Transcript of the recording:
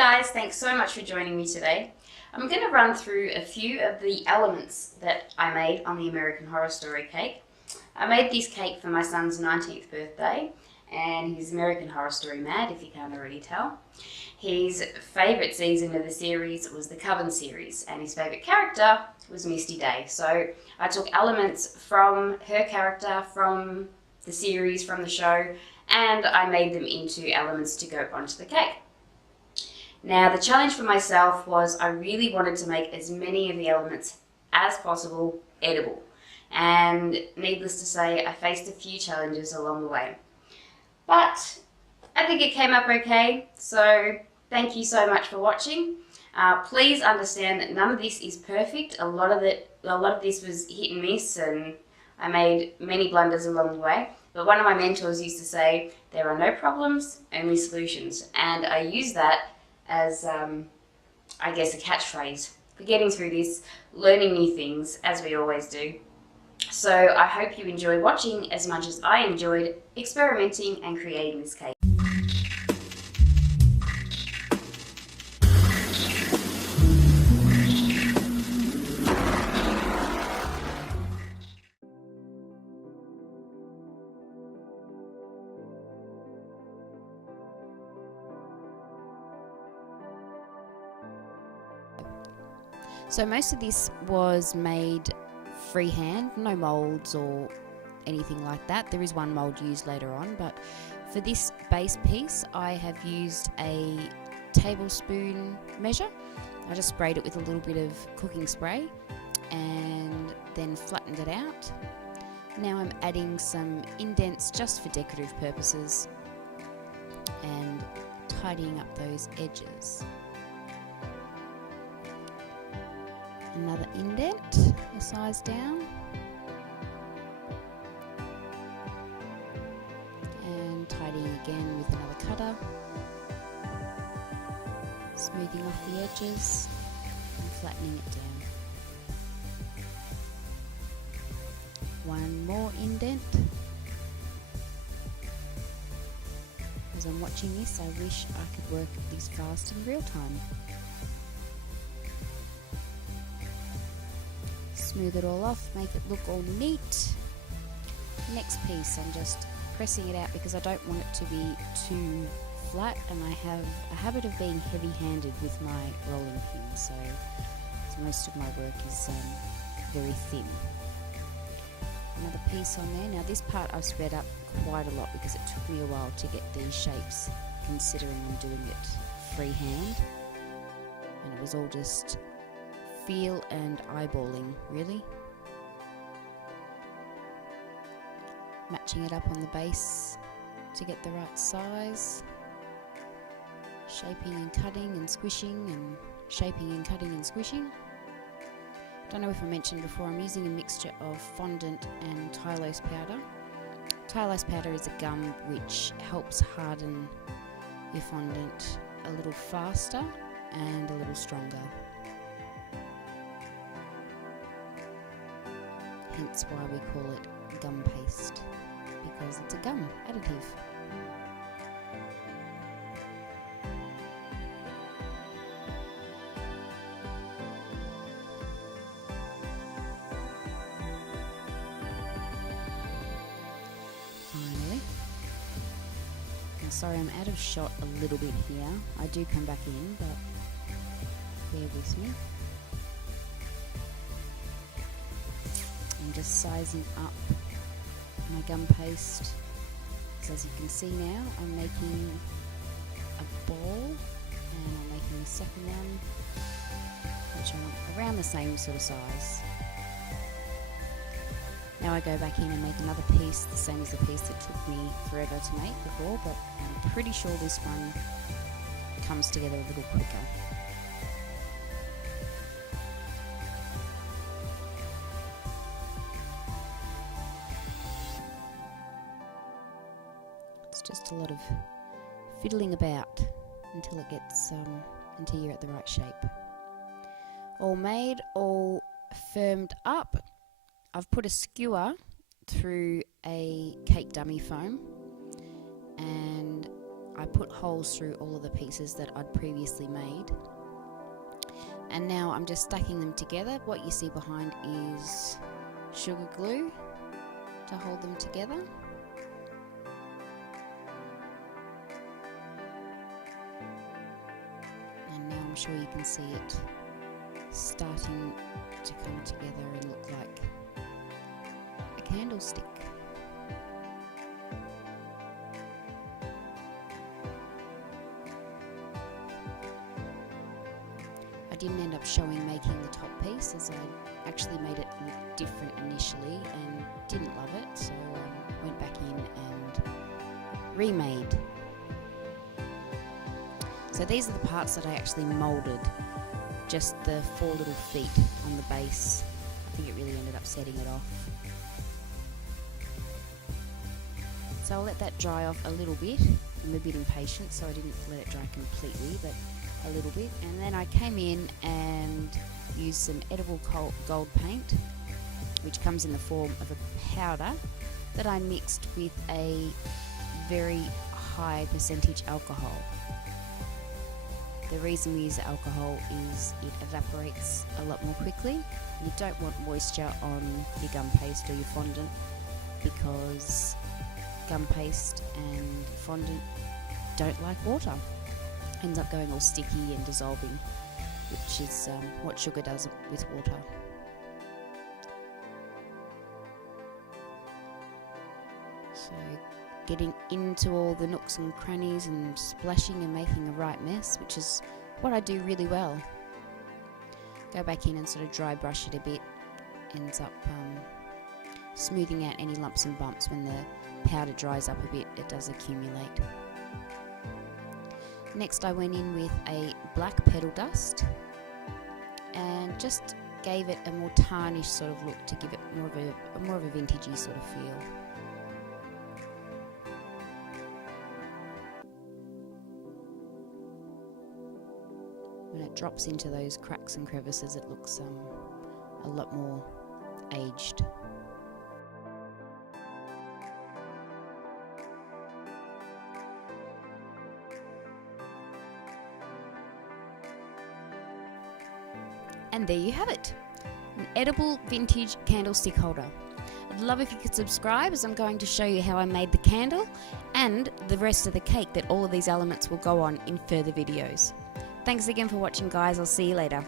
guys, thanks so much for joining me today. I'm going to run through a few of the elements that I made on the American Horror Story cake. I made this cake for my son's 19th birthday, and he's American Horror Story mad, if you can't already tell. His favourite season of the series was the Coven series, and his favourite character was Misty Day. So I took elements from her character, from the series, from the show, and I made them into elements to go onto the cake. Now, the challenge for myself was I really wanted to make as many of the elements as possible edible. And needless to say, I faced a few challenges along the way. But I think it came up okay, so thank you so much for watching. Please understand that none of this is perfect. A lot of this was hit and miss, and I made many blunders along the way. But one of my mentors used to say, there are no problems, only solutions. And I use that as, I guess, a catchphrase for getting through this, learning new things, as we always do. So I hope you enjoy watching as much as I enjoyed experimenting and creating this cake. So most of this was made freehand, no moulds or anything like that. There is one mould used later on, but for this base piece I have used a tablespoon measure. I just sprayed it with a little bit of cooking spray and then flattened it out. Now I'm adding some indents just for decorative purposes and tidying up those edges. Another indent, a size down, and tidying again with another cutter, smoothing off the edges and flattening it down. One more indent. As I'm watching this, I wish I could work this fast in real time. Smooth it all off, make it look all neat. Next piece, I'm just pressing it out because I don't want it to be too flat, and I have a habit of being heavy-handed with my rolling pin, so most of my work is very thin. Another piece on there. Now this part I've sped up quite a lot because it took me a while to get these shapes, considering I'm doing it freehand, and it was all just feel and eyeballing, really. Matching it up on the base to get the right size. Shaping and cutting and squishing, and shaping and cutting and squishing. Don't know if I mentioned before, I'm using a mixture of fondant and Tylose powder. Tylose powder is a gum which helps harden your fondant a little faster and a little stronger. Hence why we call it gum paste, because it's a gum additive. Finally. Now sorry, I'm out of shot a little bit here. I do come back in, but bear with me. I'm just sizing up my gum paste, because as you can see now I'm making a ball, and I'm making a second one which I want around the same sort of size. Now I go back in and make another piece the same as the piece that took me forever to make before, but I'm pretty sure this one comes together a little quicker. Just a lot of fiddling about until it gets until you're at the right shape. All made, all firmed up. I've put a skewer through a cake dummy foam, and I put holes through all of the pieces that I'd previously made. And now I'm just stacking them together. What you see behind is sugar glue to hold them together. And now I'm sure you can see it starting to come together and look like a candlestick. I didn't end up showing making the top piece, as I actually made it look different initially and didn't love it, so went back in and remade. So these are the parts that I actually moulded, just the 4 little feet on the base. I think it really ended up setting it off. So I'll let that dry off a little bit. I'm a bit impatient, so I didn't let it dry completely, but a little bit. And then I came in and used some edible gold paint, which comes in the form of a powder that I mixed with a very high percentage alcohol. The reason we use alcohol is it evaporates a lot more quickly. You don't want moisture on your gum paste or your fondant, because gum paste and fondant don't like water. Ends up going all sticky and dissolving, which is what sugar does with water. So getting into all the nooks and crannies and splashing and making a right mess, which is what I do really well. Go back in and sort of dry brush it a bit. Ends up smoothing out any lumps and bumps. When the powder dries up a bit, it does accumulate. Next I went in with a black petal dust and just gave it a more tarnished sort of look to give it more of a vintagey sort of feel. When it drops into those cracks and crevices, it looks a lot more aged. And there you have it, an edible vintage candlestick holder. I'd love if you could subscribe, as I'm going to show you how I made the candle and the rest of the cake that all of these elements will go on in further videos. Thanks again for watching, guys. I'll see you later.